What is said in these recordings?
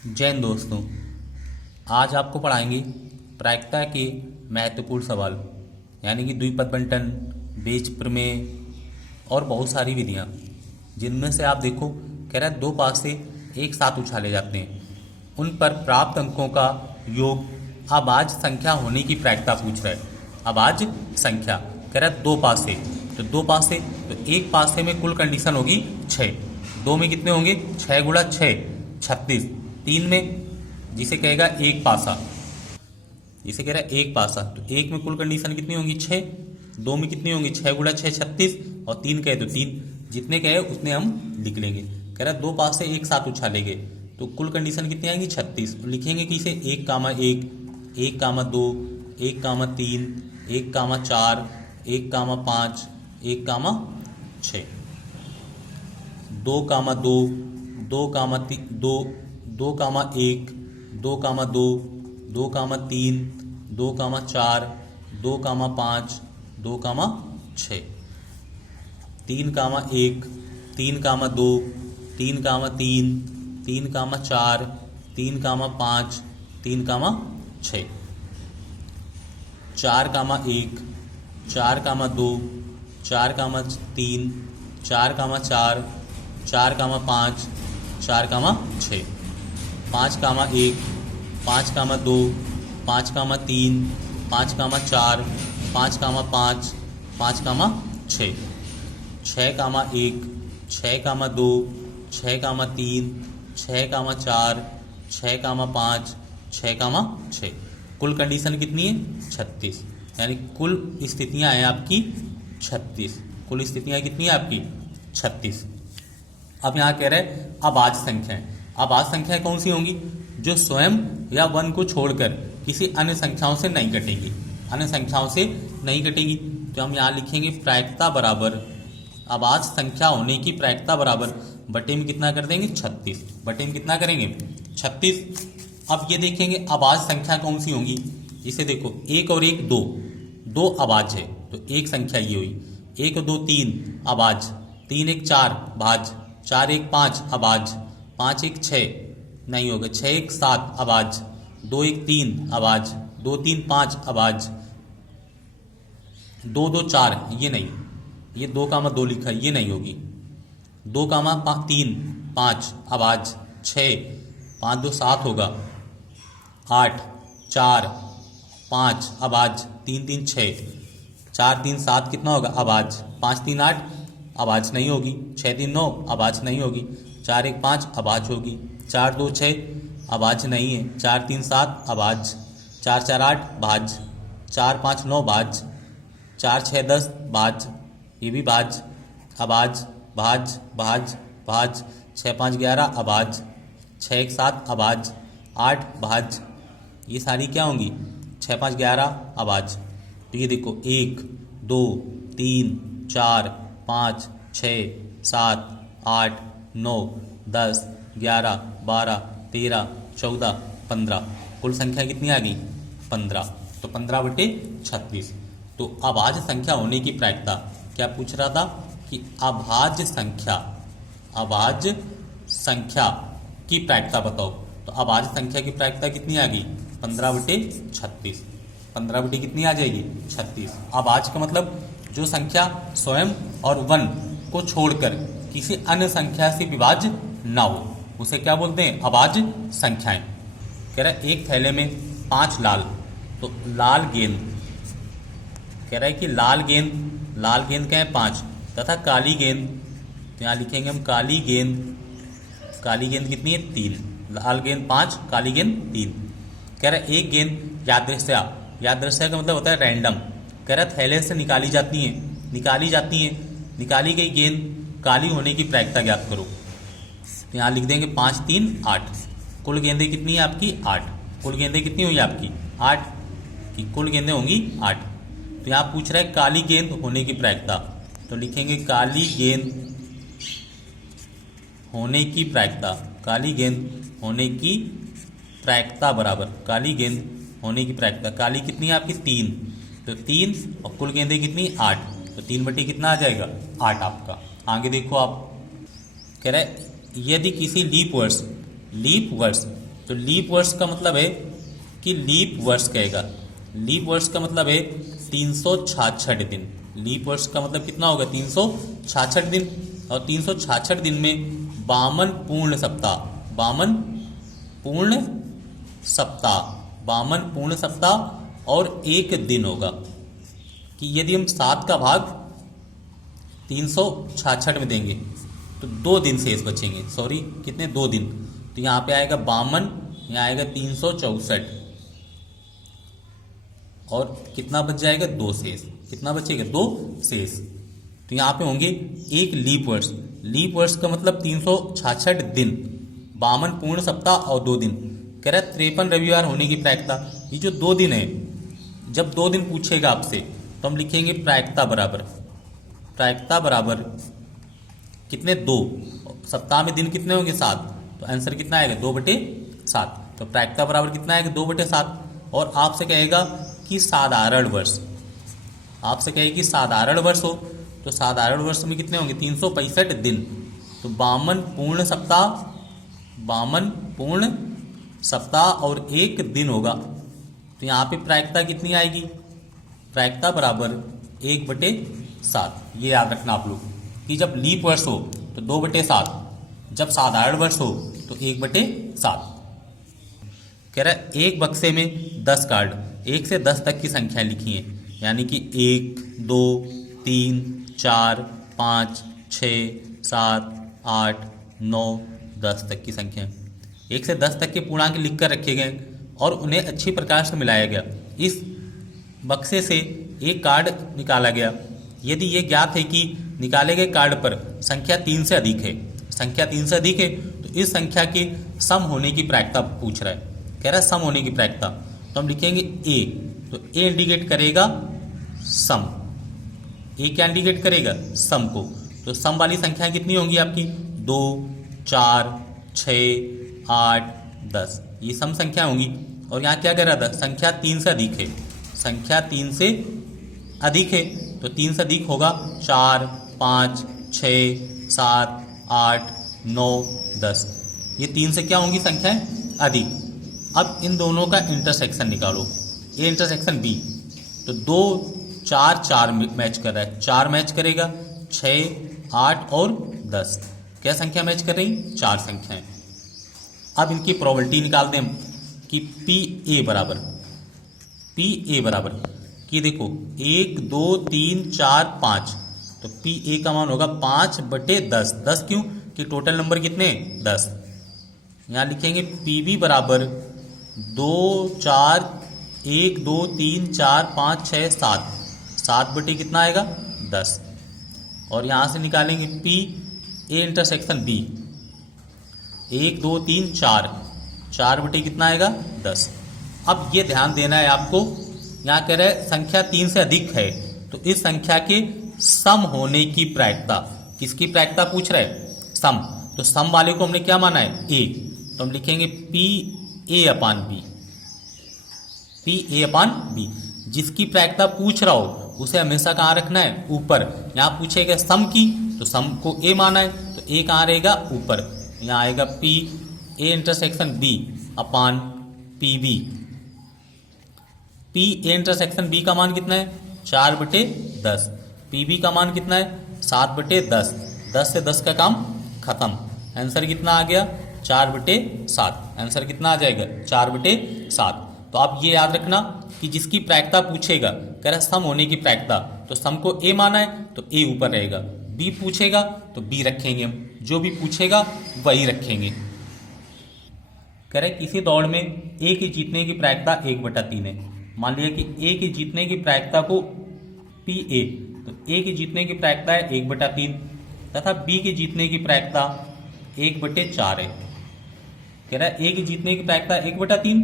जय हिंद दोस्तों। आज आपको पढ़ाएंगे प्रायिकता के महत्वपूर्ण सवाल, यानी कि द्विपद बंटन, बेज प्रमेय और बहुत सारी विधियां, जिनमें से आप देखो कह रहा है दो पासे एक साथ उछाले जाते हैं, उन पर प्राप्त अंकों का योग अभाज्य संख्या होने की प्रायिकता पूछ रहा है। अभाज्य संख्या कह रहा है दो पासे, तो दो पासे तो एक पासे में कुल कंडीशन होगी 6, दो में कितने होंगे 6 गुणा 6 36, तीन में जिसे कहेगा एक पासा, जिसे कह रहा है एक पासा, तो एक में कुल कंडीशन कितनी होगी 6, दो में कितनी होंगी 6 गुणा 6 36 और तीन कहे तो तीन, जितने कहे उतने हम लिख लेंगे। कह रहा है दो पासे एक साथ उछालेंगे तो कुल कंडीशन कितनी आएंगी 36, तो लिखेंगे किसे 1 कामा 1, 1 कामा 2, 1 कामा 3, 1 कामा 4, 1 कामा 5, 1 कामा 6, 2 कामा 2, 2 कामा 2, 2 कामा 1, 2 कामा 2, 2 कामा 3, 2 कामा 4, 2 कामा 5, 2 कामा 6, 3 कामा 1, 3 कामा 2, 3 कामा 3, 3 कामा 4, 3 कामा 5, 3 कामा 6, 4 कामा 1, 4 कामा 2, 4 कामा 3, 4 कामा 4, 4 कामा 5, 4 कामा 6, 5 कामा 1, 5 कामा 2, 5 कामा 3, 5 कामा 4, 5 कामा 5, 5 कामा 6, 6 कामा 1, 6 कामा 2, 6 कामा 3, 6 कामा 4, 6 कामा 5, 6 कामा 6, कुल कंडीशन कितनी है 36, यानी कुल स्थितियां हैं आपकी 36, कुल स्थितियां कितनी है आपकी 36। अब यहाँ कह रहे हैं अभाज्य संख्याएं, अभाज्य संख्याएं कौन सी होंगी जो स्वयं या वन को छोड़कर किसी अन्य संख्याओं से नहीं घटेगी, अन्य संख्याओं से नहीं घटेगी। तो हम यहाँ लिखेंगे प्रायिकता बराबर अभाज्य संख्या होने की प्रायिकता बराबर बटे में कितना कर देंगे 36, बटे में कितना करेंगे 36। अब ये देखेंगे अभाज्य संख्या कौन सी होंगी, इसे देखो 1 और 1 2, 2 अभाज्य है तो एक संख्या ये हुई, 1 और 2 3 अभाज्य, 3 1 4 भाज्य, 4 1 5 अभाज्य, 5 1 6 नहीं होगा, 6 1 7 अभाज्य, 2 1 3 अभाज्य, 2 3 5 अभाज्य, 2 2 4 ये नहीं, ये 2 कामा 2 लिखा है ये नहीं होगी, 2 कामा 3 5 अभाज्य, 6 5 2 7 होगा, 8 4 5 अभाज्य, 3 3 6, 4 3 7 कितना होगा अभाज्य, 5 3 8 अभाज्य नहीं होगी, 6 3 9 अभाज्य नहीं होगी, 4 1 5 अभाज्य होगी, 4 2 6 अभाज्य नहीं है, 4 3 7 अभाज्य, 4 4 8 भाज्य, 4 5 9 भाज्य, 4 6 10 भाज्य, ये भी भाज्य, अभाज्य भाज्य भाज्य भाज्य, 6 5 11 अभाज्य, 6 1 7 अभाज्य, 8 भाज्य, ये सारी क्या होंगी 6 5 11 अभाज्य। तो ये देखो 1 2 3 4 5 6 7 8 9 10 11 12 13 14 15, कुल संख्या कितनी आ गई 15, तो 15 बटे 36। तो अभाज्य संख्या होने की प्रायिकता क्या पूछ रहा था कि अभाज्य संख्या, अभाज्य संख्या की प्रायिकता बताओ, तो अभाज्य संख्या की प्रायिकता कितनी आ गई 15 बटे 36, 15 बटे कितनी आ जाएगी 36। अभाज्य का मतलब जो संख्या स्वयं और वन को छोड़कर किसी अन्य संख्या से विभाज्य ना हो, उसे क्या बोलते हैं अभाज्य संख्याएं। कह रहा है एक थैले में 5 लाल, तो लाल गेंद, कह रहा है कि लाल गेंद क्या है 5 तथा काली गेंद, तो यहाँ लिखेंगे हम काली गेंद कितनी है 3, लाल गेंद 5 काली गेंद 3। कह रहा है एक गेंद यादृच्छा का मतलब होता है रैंडम, कह रहा है थैले से निकाली जाती है, निकाली गई गेंद काली होने की प्रायिकता ज्ञात करो। तो यहाँ लिख देंगे 5 3 8, कुल गेंदें कितनी है आपकी 8, कुल गेंदें कितनी हुई आपकी 8 की कुल गेंदें होंगी 8। तो यहाँ पूछ रहा है काली गेंद होने की प्रायिकता, तो लिखेंगे काली गेंद होने की प्रायिकता, काली गेंद होने की प्रायिकता बराबर काली गेंद होने की प्रायिकता, काली कितनी है आपकी 3, तो 3 और कुल गेंदें कितनी 8, तो 3 बटे कितना आ जाएगा 8 आपका। आगे देखो आप, कह रहा है यदि किसी लीप वर्ष तो लीप वर्ष का मतलब है कि लीप वर्ष कहेगा। लीप वर्ष का मतलब है 366 दिन। लीप वर्ष का मतलब कितना होगा? 366 दिन। और 366 दिन में 52 पूर्ण सप्ताह, 52 पूर्ण सप्ताह, 52 पूर्ण सप्ताह और एक दिन होगा। कि यदि हम 7 का भाग 366 में देंगे तो 2 दिन शेष बचेंगे। सॉरी, कितने? 2 दिन। तो यहाँ पे आएगा 52, यहाँ आएगा 364 और कितना बच जाएगा? 2 शेष। कितना बचेगा? 2 शेष। तो यहाँ पे होंगे एक लीप वर्ष। लीप वर्ष का मतलब 366 दिन, 52 पूर्ण सप्ताह और 2 दिन। कह रहा है 53 रविवार होने की प्रायिकता। ये जो 2 दिन है, जब 2 दिन पूछेगा आपसे तो हम लिखेंगे प्रायिकता बराबर, प्रायिकता बराबर कितने? 2। सप्ताह में दिन कितने होंगे? 7। तो आंसर कितना आएगा? 2/7। तो प्रायिकता बराबर कितना आएगा? 2/7। और आपसे कहेगा कि साधारण वर्ष, आपसे कहेगा कि साधारण वर्ष हो, तो साधारण वर्ष में कितने होंगे? 365 दिन। तो 52 पूर्ण सप्ताह, 52 पूर्ण सप्ताह और एक दिन होगा। तो यहाँ पे प्रायिकता कितनी आएगी? प्रायिकता बराबर 1/7। ये याद रखना आप लोग कि जब लीप वर्ष हो तो 2/7, जब साधारण वर्ष हो तो 1/7। कह रहा है एक बक्से में 10 कार्ड, 1 से 10 तक की संख्या लिखी है, यानी कि 1, 2, 3, 4, 5, 6, 7, 8, 9, 10 तक की संख्या। 1 से 10 तक के पूर्णांक लिखकर रखे गए और उन्हें अच्छी प्रकार से मिलाया गया। इस बक्से से एक कार्ड निकाला गया। यदि ये ज्ञात है कि निकाले गए कार्ड पर संख्या 3 से अधिक है, संख्या 3 से अधिक है, तो इस संख्या के सम होने की प्रायिकता पूछ रहा है। कह रहा है सम होने की प्रायिकता, तो हम लिखेंगे ए। तो ए इंडिकेट करेगा सम। ए क्या इंडिकेट करेगा? सम को। तो सम वाली संख्या कितनी होंगी आपकी? 2, 4, 6, 8, 10। ये सम संख्या होंगी। और यहाँ क्या कह रहा था? संख्या 3 से अधिक है, संख्या 3 से अधिक है। तो 3 से अधिक होगा 4, 5, 6, 7, 8, 9, 10। ये 3 से क्या होंगी संख्याएं? अधिक। अब इन दोनों का इंटरसेक्शन निकालो, ए इंटरसेक्शन बी। तो 2, 4, 4 मैच कर रहा है, 4 मैच करेगा, 6, 8 और 10। क्या संख्या मैच कर रही? 4 संख्याएं। अब इनकी प्रोबेबिलिटी निकाल दें कि पी ए बराबर कि देखो 1, 2, 3, 4, 5। तो पी ए का मान होगा 5/10। 10 क्यों? कि टोटल नंबर कितने? 10। यहाँ लिखेंगे पी बी बराबर 2, 4, 1, 2, 3, 4, 5, 6, 7। 7 कितना आएगा? 10। और यहाँ से निकालेंगे पी ए इंटरसेक्शन बी। 1, 2, 3, 4। 4 कितना आएगा? 10। अब ये ध्यान देना है आपको, यहाँ कह रहे हैं संख्या 3 से अधिक है, तो इस संख्या के सम होने की प्रायिकता, किसकी प्रायिकता पूछ रहे हैं? सम। तो सम वाले को हमने क्या माना है? ए। तो हम लिखेंगे P A upon B, P A upon B. जिसकी प्रायिकता पूछ रहा हो उसे हमेशा कहाँ रखना है? ऊपर। यहाँ पूछेगा सम की, तो सम को ए माना है, तो ए कहाँ रहेगा? ऊपर। यहाँ आएगा P A intersection B upon P B. P A intersection B का मान कितना है? 4/10। पी बी का मान कितना है? 7/10। 10 से 10 का काम खत्म। आंसर कितना आ गया? 4/7। आंसर कितना आ जाएगा? 4/7। तो आप ये याद रखना कि जिसकी प्रायिकता पूछेगा, कह रहा सम होने की प्रायिकता, तो सम को ए माना है तो ए ऊपर रहेगा। बी पूछेगा तो बी रखेंगे हम, जो भी पूछेगा वही रखेंगे। कह रहे किसी दौड़ में ए के जीतने की प्रायिकता 1/3 है। मान लिया कि ए के जीतने की प्रायिकता को पी ए, तो ए के जीतने की प्रायिकता है 1/3 तथा बी के जीतने की प्रायिकता 1/4 है। कह रहा है ए के जीतने की प्रायिकता 1/3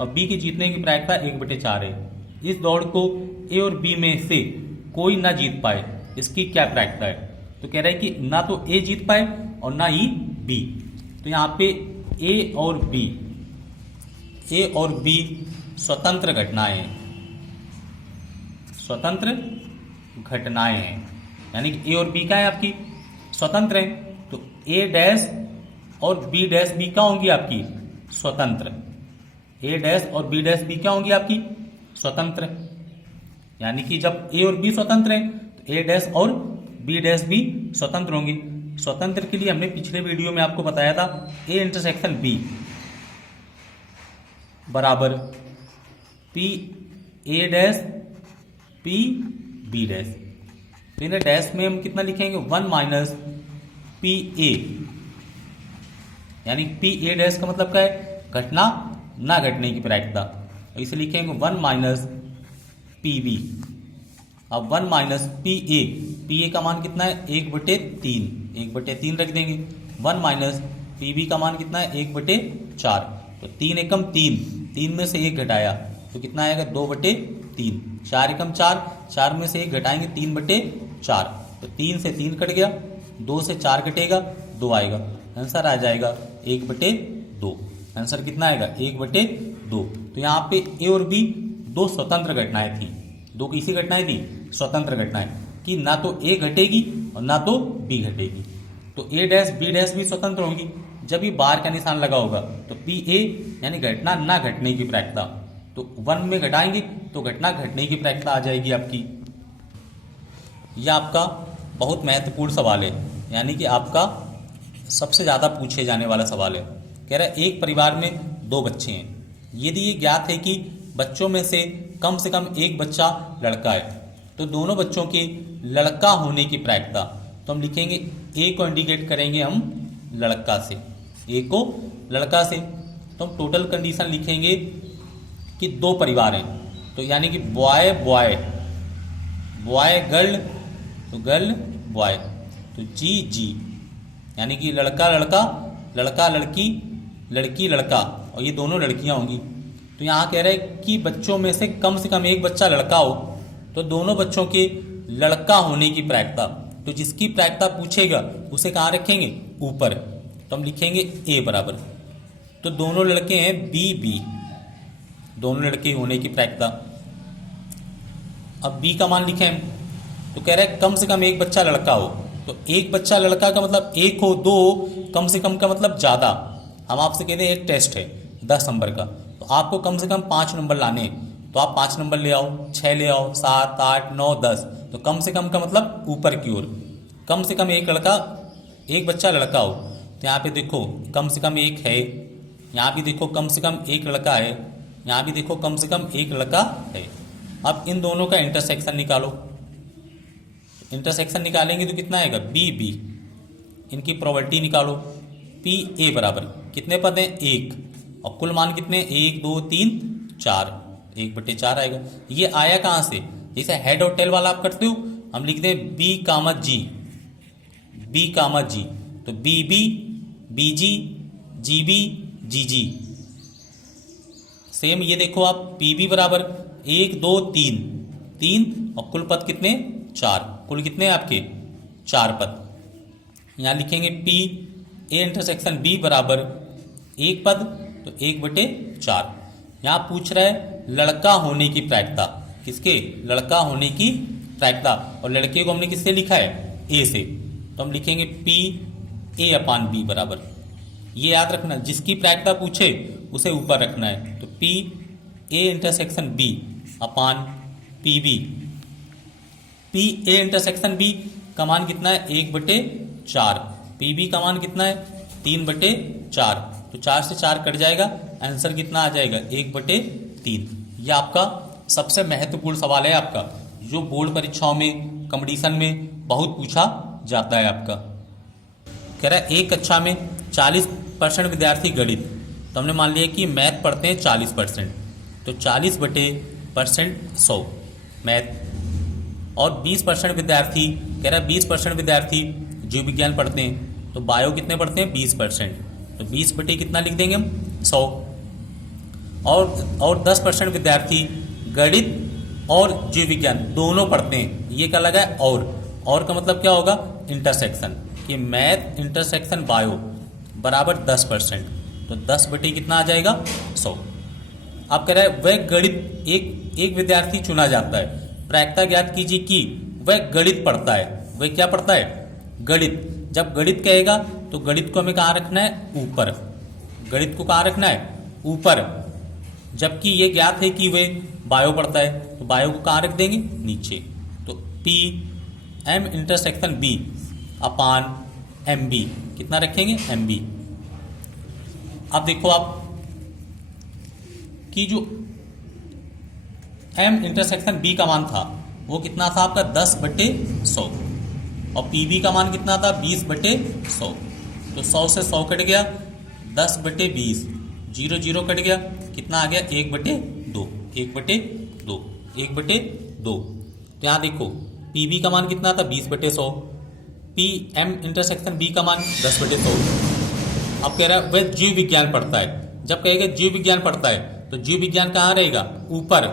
और बी के जीतने की प्रायिकता 1/4 है। इस दौड़ को ए और बी में से कोई ना जीत पाए, इसकी क्या प्रायिकता है? तो कह रहा है कि ना तो ए जीत पाए और ना ही बी। तो यहाँ पे ए और बी स्वतंत्र घटनाएं हैं, स्वतंत्र घटनाएं हैं, यानी कि ए और बी क्या है? आपकी स्वतंत्र है। तो ए डैश और बी डैश बी क्या होंगी? आपकी स्वतंत्र। ए डैश और बी डैश भी क्या होंगी आपकी? स्वतंत्र। यानी कि जब ए और बी स्वतंत्र हैं तो ए डैश और बी डैश भी स्वतंत्र होंगे। स्वतंत्र के लिए हमने पिछले वीडियो में आपको बताया था ए इंटरसेक्शन बी बराबर P A dash P B dash. तो इन्हें डैश में हम कितना लिखेंगे? 1 माइनस पी ए, यानी पी ए डैश का मतलब क्या है? घटना ना घटने की प्रायिकता। इसे लिखेंगे 1 माइनस पी बी। अब 1 माइनस पी ए का मान कितना है? 1/3, 1/3 रख देंगे। 1 माइनस पी बी का मान कितना है? 1/4। तो 3 एकम 3, 3 में से 1 घटाया तो कितना आएगा? 2/3। 4 एकम 4, 4 में से 1 घटाएंगे 3/4। तो 3 से 3 कट गया, 2 से 4 कटेगा, 2 आएगा। आंसर आ जाएगा 1/2। आंसर कितना आएगा? 1/2। तो यहाँ पे ए और बी दो स्वतंत्र घटनाएं थी। दो किसी घटनाएं थी? स्वतंत्र घटनाएं, कि ना तो ए घटेगी और ना तो बी घटेगी। तो ए डैश बी डैश भी स्वतंत्र होंगी। जब ये बार का निशान लगा होगा तो पी ए यानी घटना ना घटने की प्रायिकता, तो 1 में घटाएंगे तो घटना घटने की प्रायिकता आ जाएगी आपकी। यह आपका बहुत महत्वपूर्ण सवाल है, यानी कि आपका सबसे ज़्यादा पूछे जाने वाला सवाल है। कह रहा है एक परिवार में 2 बच्चे हैं, यदि ये ज्ञात है कि बच्चों में से कम एक बच्चा लड़का है, तो दोनों बच्चों के लड़का होने की प्रायिकता। तो हम लिखेंगे ए को इंडिकेट करेंगे हम लड़का से, ए को लड़का से। तो हम टोटल कंडीशन लिखेंगे कि 2 परिवार हैं, तो यानी कि बॉय बॉय, बॉय गर्ल, तो गर्ल बॉय, तो जी जी, यानी कि लड़का लड़का, लड़का लड़की, लड़की लड़का, और ये दोनों लड़कियां होंगी। तो यहाँ कह रहे हैं कि बच्चों में से कम एक बच्चा लड़का हो, तो दोनों बच्चों के लड़का होने की प्रायिकता। तो जिसकी प्रायिकता पूछेगा उसे कहाँ रखेंगे? ऊपर। तो हम लिखेंगे ए बराबर, तो दोनों लड़के हैं बी बी, दोनों लड़के होने की प्रायिकता। अब बी का मान लिखें हम, तो कह रहे हैं कम एक बच्चा लड़का हो, तो एक बच्चा लड़का का मतलब 1 हो, 2 हो, कम से कम का मतलब ज़्यादा। हम आपसे कहते हैं एक टेस्ट है 10 नंबर का, तो आपको कम से कम 5 नंबर लाने हैं, तो आप 5 नंबर ले आओ, 6 ले आओ, 7, 8, 9, 10। तो कम से कम का मतलब ऊपर की ओर, कम से कम एक बच्चा लड़का हो। तो यहाँ पे देखो कम से कम 1 है, यहाँ भी देखो कम से कम 1 लड़का है, यहाँ भी देखो कम से कम 1 लड़का है। अब इन दोनों का इंटरसेक्शन निकालो। इंटरसेक्शन निकालेंगे तो कितना आएगा? B B. इनकी प्रोबेबिलिटी निकालो। पी ए बराबर कितने पद हैं? 1, और कुल मान कितने? 1 2 3 4, 1/4 आएगा। ये आया कहाँ से? जैसे हेड और टेल वाला आप करते हो, हम लिखते हैं बी कामा जी, बी कामा जी, तो बी बी, बी जी, जी बी, जी जी। सेम ये देखो आप, पी बी बराबर 1 2 3, 3, और कुल पद कितने? 4। कुल कितने आपके? 4 पद। यहाँ लिखेंगे पी ए इंटरसेक्शन बी बराबर 1 पद, तो 1/4। यहाँ पूछ रहा है लड़का होने की प्रायिकता, किसके? लड़का होने की प्रायिकता, और लड़के को हमने किससे लिखा है? ए से। तो हम लिखेंगे पी ए अपान बी बराबर, ये याद रखना, जिसकी प्रायिकता पूछे उसे ऊपर रखना है। तो P A intersection B upon P B. P A intersection B का मान कितना है? 1/4। पी बी का मान कितना है? 3/4। तो 4 से 4 कट जाएगा, आंसर कितना आ जाएगा? 1/3। यह आपका सबसे महत्वपूर्ण सवाल है आपका, जो बोर्ड परीक्षाओं में, कंपटीशन में बहुत पूछा जाता है आपका। कह रहा है एक कक्षा में 40% विद्यार्थी गणित, तो हमने मान लिया कि मैथ पढ़ते हैं 40%, तो 40/% 100 मैथ। और 20% विद्यार्थी, कह रहा है 20% विद्यार्थी जीव विज्ञान पढ़ते हैं, तो बायो कितने पढ़ते हैं? 20%, तो 20 कितना लिख देंगे हम? 100। और 10% विद्यार्थी गणित और जीव विज्ञान दोनों पढ़ते हैं, ये क्या लगा है? और का मतलब क्या होगा? इंटरसेक्शन, कि मैथ इंटरसेक्शन बायो बराबर 10%, तो 10 कितना आ जाएगा? 100। आप कह रहे हैं वह गणित, एक विद्यार्थी चुना जाता है, प्रायिकता ज्ञात कीजिए कि वह गणित पढ़ता है। वह क्या पढ़ता है? गणित। जब गणित कहेगा तो गणित को हमें कहाँ रखना है? ऊपर। गणित को कहाँ रखना है, ऊपर, जबकि ये ज्ञात है कि वे बायो पड़ता है, तो बायो को कहाँ रख देंगे, नीचे। तो पी एम इंटरसेक्शन बी अपान एम बी कितना रखेंगे, एम बी। अब देखो आप कि जो एम इंटरसेक्शन बी का मान था वो कितना था आपका 10/100 और पी बी का मान कितना था 20/100। तो 100 से 100 कट गया, 10/20, 0 0 कट गया, कितना आ गया 1/2, 1/2, 1/2। तो यहाँ देखो पी बी का मान कितना था 20/100, पी एम इंटरसेक्शन बी का मान 10/100। अब कह रहा है वह जीव विज्ञान पढ़ता है। जब कहेगा जीव विज्ञान पढ़ता है तो जीव विज्ञान कहाँ रहेगा, ऊपर,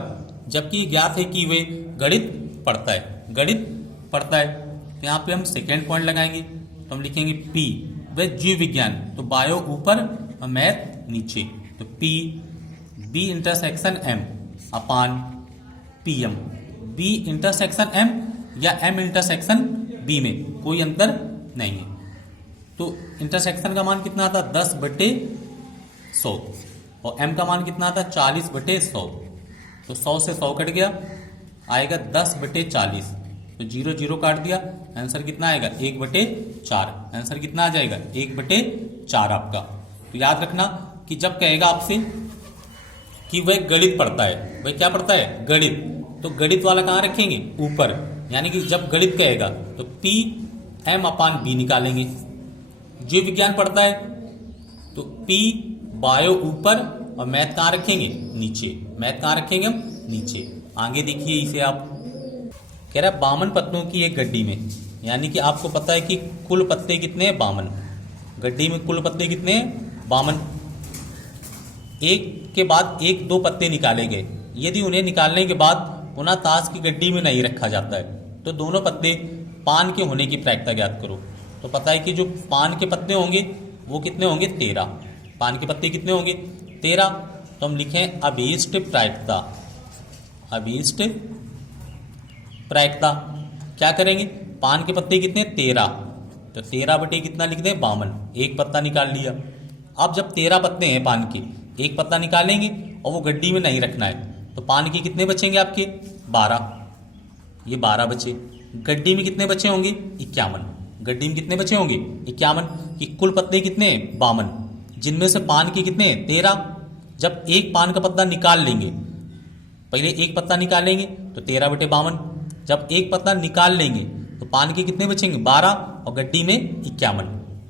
जबकि ज्ञात है कि वे गणित पढ़ता है, गणित पढ़ता है। तो यहाँ पे हम सेकेंड पॉइंट लगाएंगे, तो हम लिखेंगे पी वह जीव विज्ञान, तो बायो ऊपर और मैथ नीचे। तो पी बी इंटरसेक्शन एम अपान P M, B intersection M या एम इंटरसेक्शन बी में कोई अंतर नहीं है। तो इंटरसेक्शन का मान कितना था 10/100 और एम का मान कितना था 40/100। तो 100 से 100 कट गया, आएगा 10/40। तो 0 0 काट दिया, आंसर कितना आएगा 1/4। आंसर कितना आ जाएगा 1/4 आपका। तो याद रखना कि जब कहेगा आपसे कि वह गणित पढ़ता है, वह क्या पढ़ता है, गणित, तो गणित वाला कहाँ रखेंगे, ऊपर। यानी कि जब गणित कहेगा तो पी एम अपान बी निकालेंगे। जीव विज्ञान पढ़ता है तो पी बायो ऊपर और मैथ कहाँ रखेंगे, नीचे। मैथ कहाँ रखेंगे हम, नीचे। आगे देखिए इसे आप, कह रहा है 52 पत्तों की एक गड्डी में, यानी कि आपको पता है कि कुल पत्ते कितने हैं, 52। गड्डी में कुल पत्ते कितने हैं, 52। एक के बाद एक 2 पत्ते निकाले गए। यदि उन्हें निकालने के बाद पुनः ताश की गड्डी में नहीं रखा जाता है तो दोनों पत्ते पान के होने की प्रायिकता ज्ञात करो। तो पता है कि जो पान के पत्ते होंगे वो कितने होंगे, 13। पान के पत्ते कितने होंगे, 13। तो हम लिखें अभीष्ट प्रायिकता, अभीष्ट प्रायिकता। क्या करेंगे, पान के पत्ते कितने, 13, तो 13 बटे कितना लिख दें, 52। एक पत्ता निकाल लिया। अब जब 13 पत्ते हैं पान के, एक पत्ता निकालेंगे और वो गड्डी में नहीं रखना है, तो पान के कितने बचेंगे आपके, 12। ये 12 बचे। गड्डी में कितने बचे होंगे, 51। गड्डी में कितने बचे होंगे, 51। कि कुल पत्ते कितने, 52, जिनमें से पान के कितने, 13। जब एक पान का पत्ता निकाल लेंगे, पहले एक पत्ता निकालेंगे तो 13/52। जब एक पत्ता निकाल लेंगे तो पान के कितने बचेंगे, 12 और गड्डी में 51।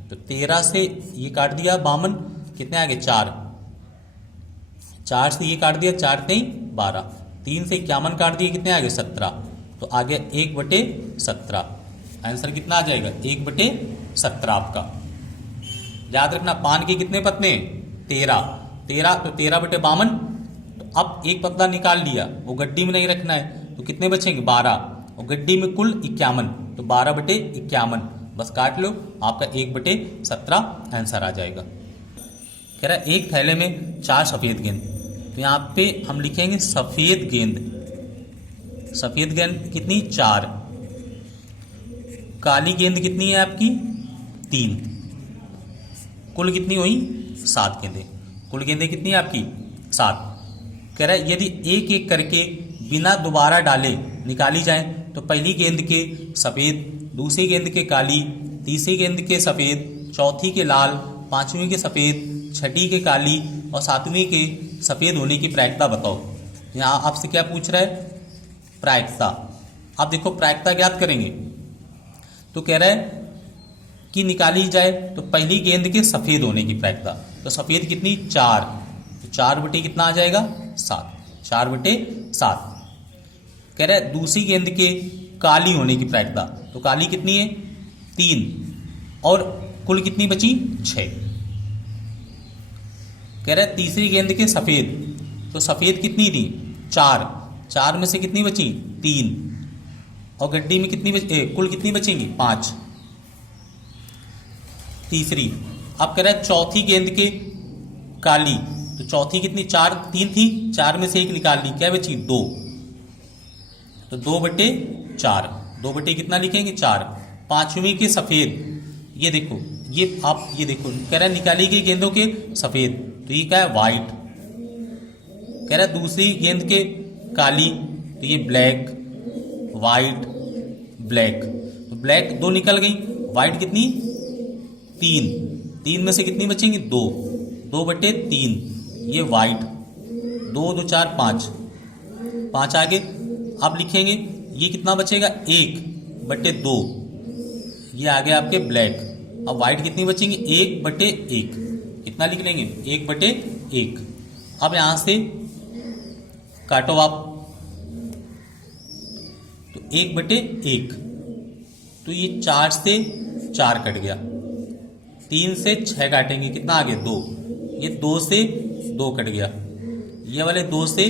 तो 13 से ये काट दिया 52, कितने आ गए, 4। 4 से ये काट दिया, 4 से 12, 3 से 51 काट दिए, कितने आ गए, 17। तो आ गया 1/17। आंसर कितना आ जाएगा, 1/17 आपका। याद रखना पान के कितने पत्ते, 13, तो 13/52। तो अब एक पत्ता निकाल लिया, वो गड्डी में नहीं रखना है, तो कितने बचेंगे, 12 और गड्डी में कुल 51, तो 12/51। बस काट लो, आपका 1/17 आंसर आ जाएगा। कह रहा है एक थैले में 4 सफेद गेंद, तो यहाँ पे हम लिखेंगे सफेद गेंद। सफेद गेंद कितनी, 4। काली गेंद कितनी है आपकी, 3। कुल कितनी हुई, 7 गेंदें। कुल गेंदें कितनी है आपकी, 7। कह रहा है यदि एक एक करके बिना दोबारा डाले निकाली जाए तो पहली गेंद के सफेद, दूसरी गेंद के काली, तीसरी गेंद के सफेद, चौथी के लाल, पांचवी के सफेद, छठी के काली और सातवीं के सफेद होने की प्रायिकता बताओ। यहाँ आपसे क्या पूछ रहा है, प्रायिकता। आप देखो प्रायिकता ज्ञात करेंगे तो कह रहा है कि निकाली जाए तो पहली गेंद के सफेद होने की प्रायिकता। तो सफेद कितनी, 4, तो 4 बटे कितना आ जाएगा, 7। 4/7। कह रहा है दूसरी गेंद के काली होने की प्रायिकता, तो काली कितनी है, 3 और कुल कितनी बची, 6। कह रहा है तीसरी गेंद के सफेद, तो सफेद कितनी थी, 4, 4 में से कितनी बची, 3 और गड्डी में कितनी कुल कितनी बचेंगी, 5। तीसरी। अब कह रहा है चौथी गेंद के काली, तो चौथी कितनी, 4, 3 थी, 4 में से एक निकाल ली, क्या बची, 2, तो 2/4। 2 बटे कितना लिखेंगे, 4। पांचवी के सफेद, ये देखो ये आप ये देखो, कह रहा है निकाली गई गेंदों के सफेद, तो ये क्या है वाइट। कह रहा है दूसरी गेंद के काली, तो ये ब्लैक, वाइट, ब्लैक। तो ब्लैक 2 निकल गई, वाइट कितनी 3, 3 में से कितनी बचेंगी 2, 2/3, ये वाइट, 2 2 4 5, 5 आगे। अब लिखेंगे ये कितना बचेगा 1/2, ये आ गया आपके ब्लैक। अब वाइट कितनी बचेंगी 1/1, कितना लिख लेंगे 1/1। अब यहां से काटो आप, तो 1/1, तो ये 4 से 4 कट गया, 3 से 6 काटेंगे, कितना आ गया 2, ये 2 से 2 कट गया, ये वाले 2 से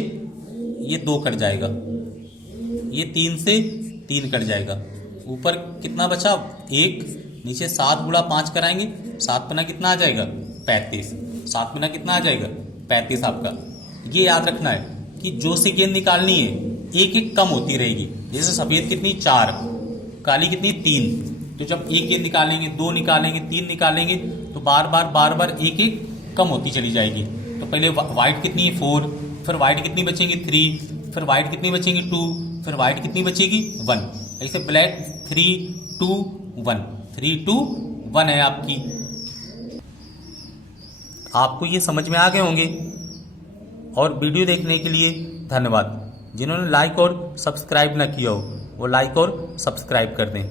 ये 2 कट जाएगा, ये 3 से 3 कट जाएगा, ऊपर कितना बचा 1, नीचे 7 गुणा 5 कराएंगे, 7 पना कितना आ जाएगा 35, 7 पना कितना आ जाएगा 35 आपका। ये याद रखना है कि जो सी गेंद निकालनी है एक एक कम होती रहेगी, जैसे सफेद कितनी 4, काली कितनी 3, तो जब एक गेंद निकालेंगे 2 निकालेंगे 3 निकालेंगे तो बार बार एक एक कम होती चली जाएगी। तो पहले व्हाइट कितनी 4, फिर व्हाइट कितनी बचेंगी 3, फिर व्हाइट कितनी बचेंगी 2, फिर व्हाइट कितनी बचेगी 1, ऐसे ब्लैक 3 2 1, 3 2 1 है आपकी। आपको ये समझ में आ गए होंगे। और वीडियो देखने के लिए धन्यवाद। जिन्होंने लाइक और सब्सक्राइब ना किया हो वो लाइक और सब्सक्राइब कर दें।